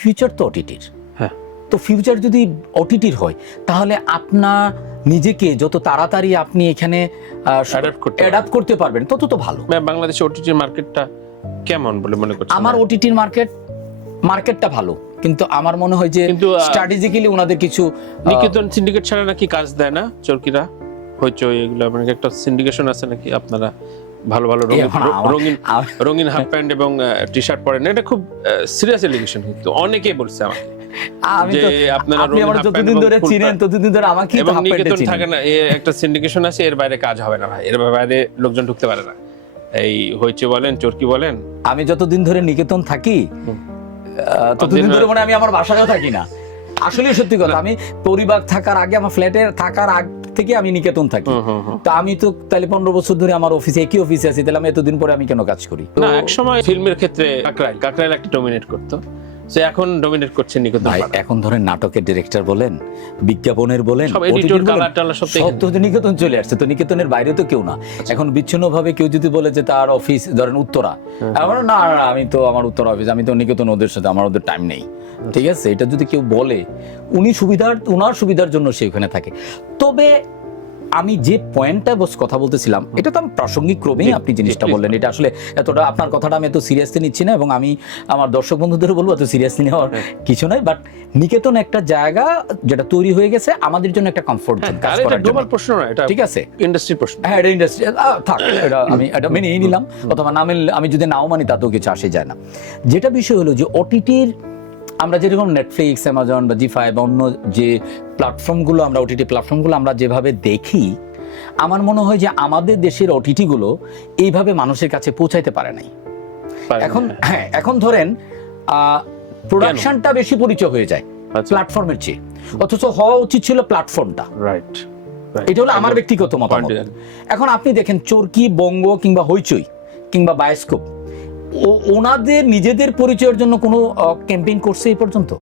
Future তো ওটিটির। হ্যাঁ, তো ফিউচার যদি ওটিটির হয় তাহলে আপনার নিজেকে যত তাড়াতাড়ি আপনি এখানে অ্যাডাপ্ট করতে পারবেন তত তো ভালো। বাংলাদেশে ওটিটি মার্কেটটা কেমন বলে মনে করছেন? আমার ওটিটির মার্কেটটা ভালো, কিন্তু আমার মনে হয় যে স্ট্র্যাটেজিক্যালি ওনাদের কিছু নিকেতন সিন্ডিকেট ছাড়া নাকি কাজ দেয় না চরকিরা, হইচই এগুলো মানে একটা সিন্ডিকেশন আছে নাকি? আপনারা ভালো ভালো রঙিন হাফ প্যান্ট এবং টি শার্ট পরেন, এটা খুব সিরিয়াস এলিগেশন, কিন্তু অনেকেই বলছে আমাকে আমি তো আপনি আমার যতদিন ধরে চিনেন ততদিন ধরে আমাকে তো হাফ প্যান্টে চিনেন। থাকে না, একটা সিন্ডিকেশন আছে, এর বাইরে কাজ হবে না ভাই, এর বাইরে লোকজন ঢুকতে পারে না। এই হইচই বলেন, চরকি বলেন, আমি যতদিন ধরে নিকেতন থাকি ততদিন ধরে মানে আমি আমার বাসায়ও থাকি না। আসলে সত্যি কথা, আমি পরিবার থাকার আগে, আমার ফ্ল্যাটে থাকার আগ থেকে আমি নিকেতন থাকি। তো আমি তো তাহলে 15 বছর ধরে আমার অফিসে, একই অফিসে আছি, তাহলে আমি এতদিন পরে আমি কেন কাজ করি? না, এক সময় ফিল্মের ক্ষেত্রে কাকরাইল একটা ডমিনেট করতো, সে এখন ডমিনেট করছে নিকেতন। এখন ধরেন নাটকের ডিরেক্টর বলেন, বিজ্ঞাপনের বলেন, সব এডিটর, কালার টালার সব তো নিকেতন চলে আসছে। তো নিকেতনের বাইরে তো কেউ না। এখন বিচ্ছিন্নভাবে কেউ যদি বলে যে তার অফিস ধরেন উত্তরা, না আমি তো আমার উত্তরা অফিস, আমি তো নিকেতন, ওদের সাথে আমার ওদের টাইম নেই, ঠিক আছে? এটা যদি কেউ বলে, উনার সুবিধার জন্য সে ওখানে থাকে। তবে আমি যে পয়েন্টটা কথা বলতেছিলাম, এটা তো আমি প্রাসঙ্গিক ক্রমেই আপনি জিনিসটা বললেন। এটা আসলে এতটা আপনার কথাটা আমি এত সিরিয়াসলি নিচ্ছি না, এবং আমি আমার দর্শক বন্ধুদেরও বলবো এত সিরিয়াসলি নেওয়ার কিছু নাই। বাট নিকেতন একটা জায়গা যেটা তৈরি হয়ে গেছে আমাদের জন্য একটা কমফোর্ট জোন কাজ করার জন্য। প্রশ্ন না এটা, ঠিক আছে, ইন্ডাস্ট্রি প্রশ্ন। হ্যাঁ, এটা ইন্ডাস্ট্রি থাক, এটা আমি এটা মেনেই নিলাম, অথবা না মেনে আমি যদি নাও মানি তাতেও কিছু আসে যায় না। যেটা বিষয় হলো যে ওটিটির, আমরা যেরকম নেটফ্লিক্স, অ্যামাজন বা জি5 বা অন্য যে প্ল্যাটফর্মগুলো, আমরা ওটিটি প্ল্যাটফর্মগুলো আমরা যেভাবে দেখি, আমার মনে হয় যে আমাদের দেশের ওটিটিগুলো এইভাবে মানুষের কাছে পৌঁছাইতে পারে নাই। এখন ধরেন প্রোডাকশনটা বেশি পরিচয় হয়ে যায় প্ল্যাটফর্মের চেয়ে, অথচ হওয়া উচিত ছিল প্ল্যাটফর্মটা। রাইট, এটা হলো আমার ব্যক্তিগত মতামত। এখন আপনি দেখেন চরকি, বঙ্গ কিংবা হইচই কিংবা বায়োস্কোপ, ওনাদের নিজেদের পরিচয়ের জন্য কোনো ক্যাম্পেইন করছে এই পর্যন্ত?